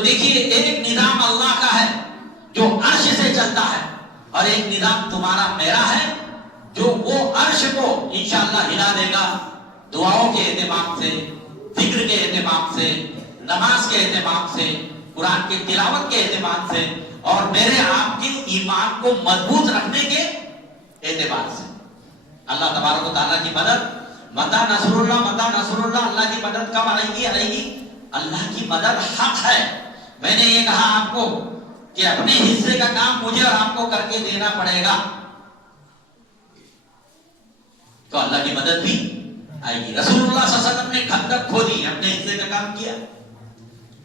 تو دیکھیے ایک نظام اللہ کا ہے جو عرش سے چلتا ہے، اور ایک نظام تمہارا میرا ہے جو وہ عرش کو انشاءاللہ ہلا دے گا دعاؤں کے اہتمام سے، ذکر کے اہتمام سے، نماز کے اہتمام سے، قرآن کی تلاوت کے اہتمام سے، اور میرے آپ کے ایمان کو مضبوط رکھنے کے اعتبار سے۔ اللہ تبارک و تعالیٰ کی مدد، متى نصر اللہ، متى نصر اللہ، اللہ کی مدد کب آئے گی؟ اللہ کی مدد حق ہے۔ میں نے یہ کہا آپ کو کہ اپنے حصے کا کام مجھے اور آپ کو کر کے دینا پڑے گا، تو اللہ کی مدد بھی آئے گی۔ رسول اللہ صلی اللہ علیہ وسلم نے خندق کھودی، اپنے حصے کا کام کیا،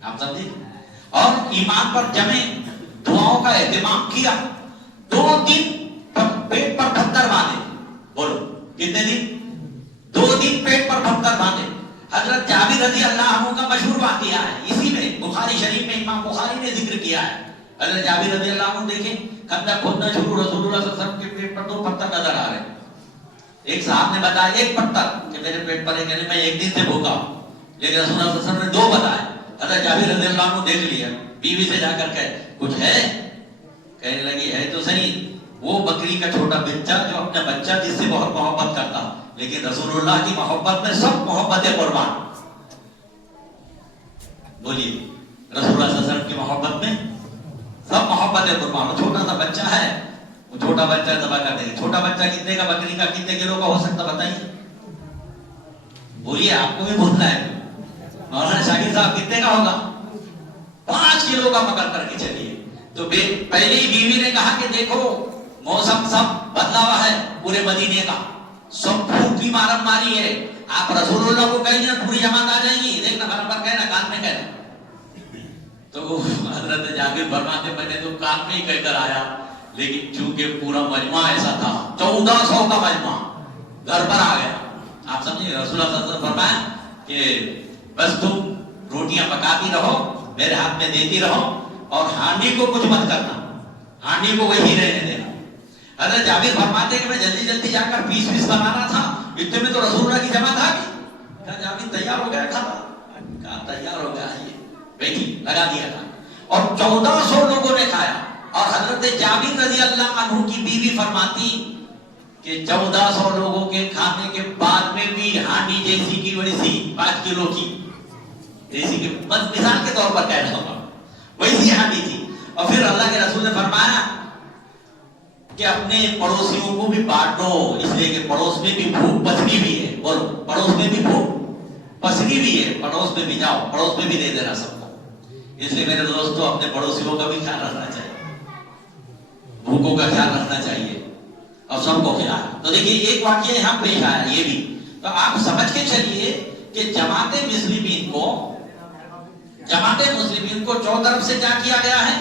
آپ سمجھے، اور ایمان پر جمے، دعاؤں کا اہتمام کیا، 2 دن پیٹ پر پتھر باندھے، بولو کتنے دن؟ 2 دن پیٹ پر پتھر باندھے۔ حضرت جابر رضی اللہ عنہ کا مشہور واقعہ ہے، اسی میں بخاری شریف میں امام بخاری نے ذکر کیا ہے۔ حضرت جابر رضی اللہ عنہ دیکھیں خندق کھودنا شروع، رسول اللہ صلی اللہ علیہ وسلم کے پیٹ پر 2 پتھر نظر آ رہے ہیں۔ ایک صاحب نے بتایا 1 پتھر کہ میرے پیٹ پر ہے، یعنی میں 1 دن سے بھوکا ہوں، لیکن رسول اللہ صلی اللہ علیہ وسلم نے 2 بتائے۔ حضرت جابر رضی اللہ عنہ دیکھ لیا، بیوی سے جا کر کہے کچھ ہے؟ کہنے لگی ہے تو صحیح، وہ بکری کا چھوٹا بچہ جو اپنا بچہ جس سے بہت محبت کرتا، لیکن رسول اللہ کی محبت میں سب محبتیں قربان۔ بولیے رسول اللہ صلی اللہ علیہ وسلم کی محبت میں سب محبتیں قربان۔ وہ چھوٹا سا بچہ ہے، وہ چھوٹا بچہ ذبح کر دیں گے۔ چھوٹا بچہ کتنے کا بکری کا کتنے کلو کا ہو سکتا بتائیے؟ بولیے، آپ کو بھی بولنا ہے۔ مولانا شاکر صاحب کتنے کا ہوگا؟ 5 کلو کا پکڑ کر کے چلیے۔ تو پہلی بیوی نے کہا کہ دیکھو موسم سب بدلا ہوا ہے پورے مدینے کا، سب بھوک کی مارم ماری ہے، آپ رسول اللہ کو کہیں نا پوری جماعت آ جائیں گی، دیکھنا برابر کہنا، کان میں کہنا۔ تو حضرت جابر فرماتے میں نے تو کان میں ہی کہہ کر آیا، لیکن چونکہ پورا مجمع ایسا تھا، 1400 کا مجمع گھر پر آ گیا۔ آپ سمجھے، رسول اللہ صلی اللہ علیہ وسلم فرمایا کہ بس تم روٹیاں پکاتی رہو، میرے ہاتھ میں دیتی رہو، اور ہانڈی کو کچھ مت کرنا، ہانڈی کو وہی رہنے دینا۔ حضرت جابر فرماتے کہ میں جلدی جلدی جا کر پیس بنانا تھا، اتنے میں تو رسول اللہ کی جماعت آ گئی۔ کہا جابر تیار ہو گیا کھانا؟ کہا تیار ہو گیا، یہ بیٹھی لگا دیا تھا، اور 1400 لوگوں نے کھایا۔ اور حضرت جابر رضی اللہ عنہ کی بیوی فرماتی کہ 1400 لوگوں کے کھانے کے بعد میں بھی ہانڈی جیسی کی ویسی 5 کلو کی، جیسی کہ مثال کے طور پر کہہ رہا ہوں، ویسی ہانڈی تھی۔ اور پھر اللہ کے رسول نے فرمایا کہ اپنے پڑوسیوں کو بھی بانٹو، اس لیے کہ پڑوس میں بھی بھوک پسری بھی ہے، بولو پڑوس میں بھی بھوک پسری بھی ہے، پڑوس میں بھی جاؤ، پڑوس میں بھی دے دینا سب کو۔ اس لیے میرے دوستوں اپنے پڑوسیوں کا بھی خیال رکھنا چاہیے، بھوکوں کا خیال رکھنا چاہیے، اور سب کو کھلانا۔ تو دیکھیے ایک واقعہ یہاں پیش آیا یہ بھی، تو آپ سمجھ کے چلیے کہ جماعت مسلمین کو چوطرف سے کیا کیا گیا ہے؟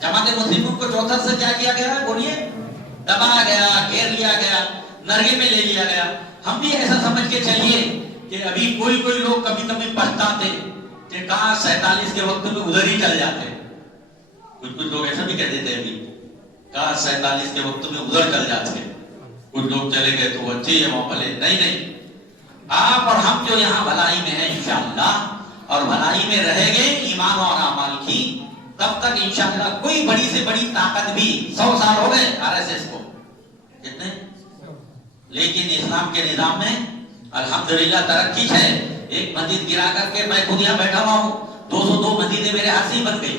جماعت مسلمین کو چوطرف سے کیا کیا گیا ہے؟ بولیے، دبایا گیا، گھیر لیا گیا، نرگے میں لے لیا گیا۔ ہم بھی ایسا سمجھ کے چلیے کہ ابھی کوئی لوگ کبھی کبھی پچھتاتے کہ کہاں 47 کے وقت میں ادھر ہی چل جاتے، کچھ لوگ ایسا بھی کہہ دیتے ابھی، کہاں 47 کے وقت میں ادھر چل جاتے، کچھ لوگ چلے گئے تو اچھی ہے وہاں بھلے۔ نہیں، آپ اور ہم جو یہاں بھلائی میں ہیں انشاءاللہ، اور بھلائی میں رہیں گے ایمان اور اعمال کی، تب تک انشاءاللہ کوئی بڑی سے بڑی طاقت بھی 100 سال ہو گئے RSS کو، کتنے؟ لیکن اسلام کے نظام میں الحمدللہ ترقی ہے۔ ایک مسجد گرا کر کے میں خود یہاں بیٹھا ہوا ہوں، 202 مسجدیں میرے ہاتھ سے ہی بن گئی،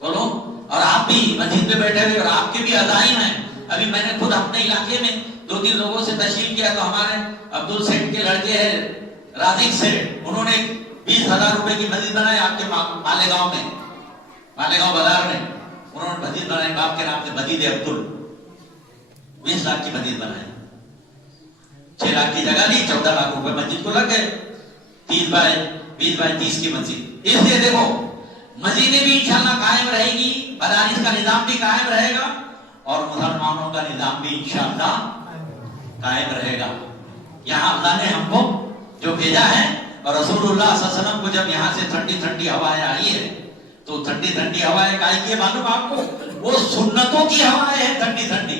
بولو، اور آپ بھی مسجد پہ بیٹھے ہوئے، اور آپ کے بھی عزائم ہیں۔ ابھی میں نے خود اپنے علاقے میں 2-3 لوگوں سے تشکیل کیا، تو ہمارے عبدال سیٹ کے لڑکے ہیں رازق سیٹ، انہوں نے 20,000 روپے کی مسجد بنائی آپ کے مالیگاؤں میں، مالیگاؤں بازار میں، انہوں نے مسجد بنائی باپ کے نام سے، مسجد عبدال، 20 لاکھ کی مسجد بنائی، 6 لاکھ کی جگہ دی، 14 لاکھ روپے مسجد کو لگ گئے، 20 بائی 30 کی مسجد۔ اس لیے دیکھو مسجدیں بھی انشاءاللہ قائم رہے گی، مدارس کا نظام بھی قائم رہے گا، اور مسلمانوں کا نظام بھی انشاءاللہ قائم رہے گا۔ یہاں اللہ نے ہم کو جو بھیجا ہے، اور رسول اللہ صلی اللہ علیہ وسلم کو جب یہاں سے ٹھنڈی ٹھنڈی ہوائیں آئی ہے، تو ٹھنڈی ٹھنڈی ہوائیں کائی کی معلوم آپ کو؟ وہ سنتوں کی ہوائیں ہیں ٹھنڈی ٹھنڈی،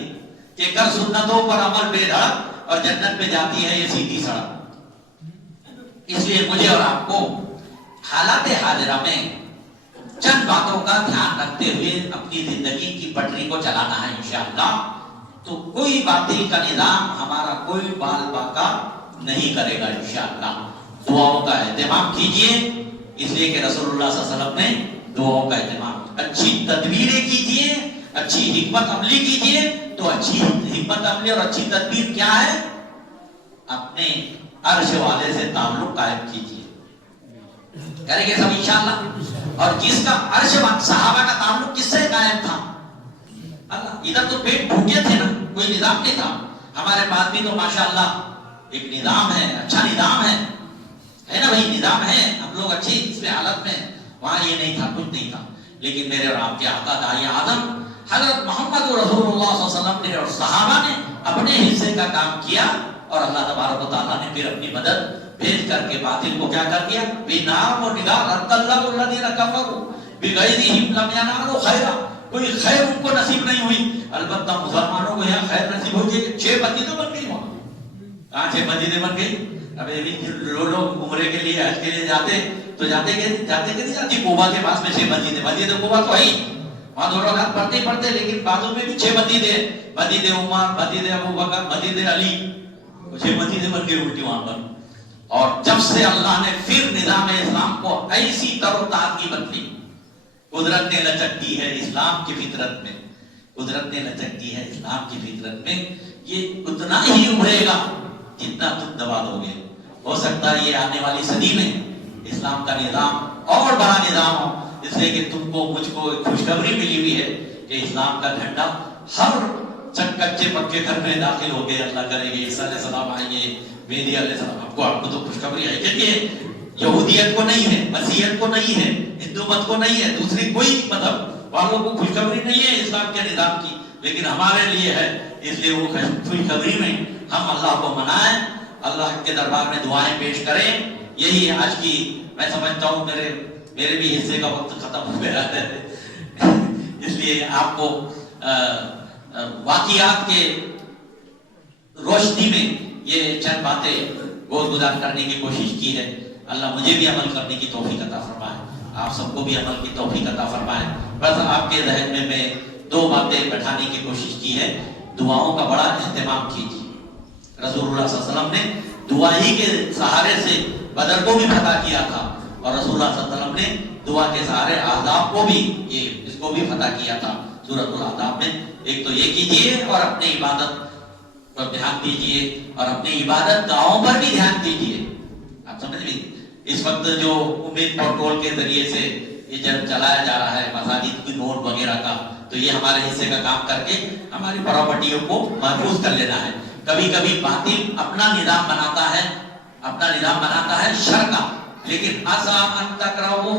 کہ کر سنتوں پر عمل بے دھڑک، اور جنت میں جاتی ہے یہ سیدھی سڑک۔ اس لیے مجھے اور آپ کو हालात हाजिरा में चंद बातों का ध्यान रखते हुए अपनी जिंदगी की पटरी को चलाना है इंशाअल्लाह, तो कोई बातिल का निजाम हमारा कोई बाल बाका नहीं करेगा इंशाअल्लाह। दुआओं का एहतमाम कीजिए, इसलिए कि रसूलुल्लाह सल्लल्लाहु अलैहि वसल्लम ने दुआओं का एहतमाम, अच्छी तदबीरें कीजिए, अच्छी हिकमत अमली कीजिए। तो अच्छी हिकमत अमली और अच्छी तदबीर क्या है? अपने अर्श वाले से ताल्लुक कायम कीजिए, करेंगे सब इंशाअल्लाह। और जिसका अर्श सहाबा का ताल्लुक किससे कायम था? अल्लाह। इधर तो पेट भूखे थे ना, कोई निजाम नहीं था। हमारे पास भी तो माशाअल्लाह एक निजाम है, अच्छा निजाम है ना भाई, निजाम है, हम लोग अच्छी इसमें हालत में। वहां ये नहीं था, कुछ नहीं था। लेकिन मेरे और आपके आका दाई आदम हजरत मोहम्मद रसूलुल्लाह सल्लल्लाहु अलैहि वसल्लम ने और सहाबा ने अपने हिस्से का काम किया, और अल्लाह तबारक व तआला ने फिर अपनी मदद भेज करके बातिल को क्या कर दिया? बिनाम और निगाह रद्दल्लाहु लजीना कफरू बिगैरिहिम लम यनालु खैरा। कोई खैर उनको नसीब नहीं हुई। अलबत्ता मुसलमानों को यहाँ खैर नसीब हो गई। 6 मस्जिदें बन गई वहां। कहां 6 मस्जिदें बन गई? अब लोग उम्रे के लिए हज के लिए जाते तो जाते के नहीं जाती? कोबा के पास में 6 मस्जिदें, मस्जिद कोबा तो है ही, वहां 2 रकात पढ़ते लेकिन बाजू में भी 6 मस्जिदें, मस्जिद उमर, मस्जिद अबू बकर, मस्जिद अली, 6 मस्जिदें बन गई उल्टी वहां पर। और जब से अल्लाह ने फिर निजाम इस्लाम को ऐसी तरोताजगी बदली, कुदरत ने लचक दी है इस्लाम की फितरत में, कुदरत ने लचक दी है इस्लाम की फितरत में। ये उतना ही उभरेगा जितना तुम दबा दोगे। हो सकता है ये आने वाली सदी में इस्लाम का निजाम और बड़ा निजाम हो, इसलिए कि तुमको मुझको खुशखबरी मिली हुई है कि इस्लाम का झंडा हर कच्चे पक्के घर में दाखिल हो गए। अल्लाह करेंगे ईसा अलैहिस्सलाम आएंगे, मेहदी अलैहिस्सलाम। आपको तो खुशखबरी है कि यहूदियत को नहीं है, मसीहियत को नहीं है, हिंदू मत को नहीं है, दूसरी कोई मतलब वालों को खुशखबरी नहीं है इस्लाम के निजाम की, लेकिन हमारे लिए है। इसलिए वो खुशखबरी में हम अल्लाह को मनाएं, अल्लाह के दरबार में दुआएं पेश करें। यही आज की, मैं समझता हूँ मेरे भी हिस्से का वक्त खत्म हो गया है। इसलिए आपको वाकियात के रोशनी में ये चंद बातें गोद-गुजार करने की कोशिश की है। अल्लाह मुझे भी अमल करने की तौफीक अता फरमाए, आप सबको भी अमल की तौफीक अता फरमाए। बस आपके ज़हन में मैं 2 बातें बैठाने की कोशिश की है। दुआओं का बड़ा एहतमाम कीजिए। रसूलुल्लाह सल्लल्लाहु अलैहि वसल्लम ने दुआ ही के सहारे से बदर को भी फतह किया था, और रसूलुल्लाह सल्लल्लाहु अलैहि वसल्लम ने दुआ के सहारे आज़ाब को भी, ये इसको भी फतह किया था सूरतुल आज़ाब में। एक तो ये कीजिए और अपनी इबादत पर ध्यान दीजिए, और अपनी इबादत गाहों पर भी ध्यान दीजिए। आप समझ लीजिए, इस वक्त जो उम्मीद पेट्रोल के जरिए से ये जब चलाया जा रहा है मसाजिद की नोट वगैरह का, तो ये हमारे हिस्से का काम करके हमारी प्रॉपर्टियों को महफूज कर लेना है। कभी कभी बातिल अपना निजाम बनाता है शर का, लेकिन असा अन तकरहू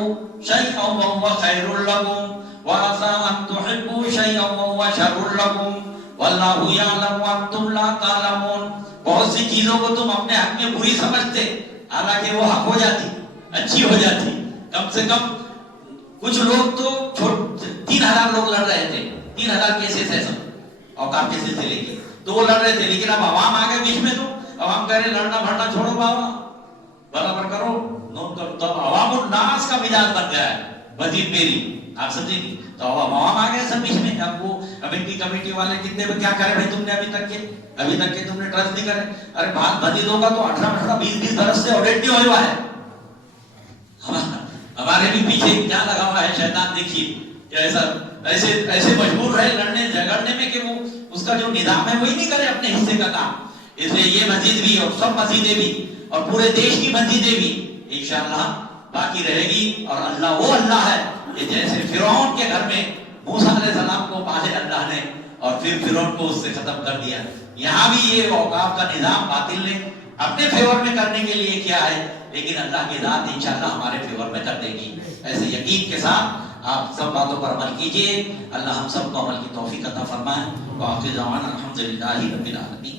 शैअन व हुवा खैरुल लकुम व असा अन तुहिब्बू शैअन व हुवा शर्रुल लकुम वल्लाहु यअलमु व अंतुम ला तालमून। बहुत सी चीजों को तुम अपने हक में बुरी समझते, हालांकि वो हक हो जाती, अच्छी हो जाती। कम से कम कुछ लोग तो 3000 लोग लड़ रहे थे, 3000 केसेस है सब औकाफ के सिलसिले के, तो वो लड़ रहे थे। लेकिन अब अवाम आ गए बीच में, तो अवाम कह रहे लड़ना भड़ना छोड़ो बाबा, बराबर करो, नोट करो। तो अवाम उन्नास का मिजाज बन गया है वजीर मेरी, आप समझेंगे। तो अवाम आ गए सब बीच में। अब वो कमेटी वाले कितने क्या करे भाई, तुमने अभी तक के तुमने ट्रस्ट नहीं करे। अरे बात मस्जिदों का तो 18 20 बरस से ऑडिट नहीं हुआ है। हमारे भी पीछे क्या लगा हुआ है शैतान, देखिए ऐसे मजबूर है लड़ने झगड़ने में कि वो उसका जो निजाम है वही नहीं करे अपने हिस्से का काम। इसलिए ये मस्जिद भी और सब मस्जिदें भी और पूरे देश की मस्जिदें भी इंशाअल्लाह बाकी रहेगी। और अल्लाह वो अल्लाह है कि जैसे फिरौन के घर में मूसा अलैहिस्सलाम को पाले अल्लाह ने और फिर फिरौन को उससे खत्म कर दिया, यहाँ भी ये औकाफ का निजाम बातिल ने अपने फेवर में करने के लिए किया है, लेकिन अल्लाह की ज़ात इंशाअल्लाह हमारे फेवर में कर देगी। ऐसे यकीन के साथ आप सब बातों पर अमल कीजिए। अल्लाह हम सबको अमल की तौफीक अता फरमाए। व आखिर दअवाना अल्हम्दुलिल्लाहि रब्बिल आलमीन।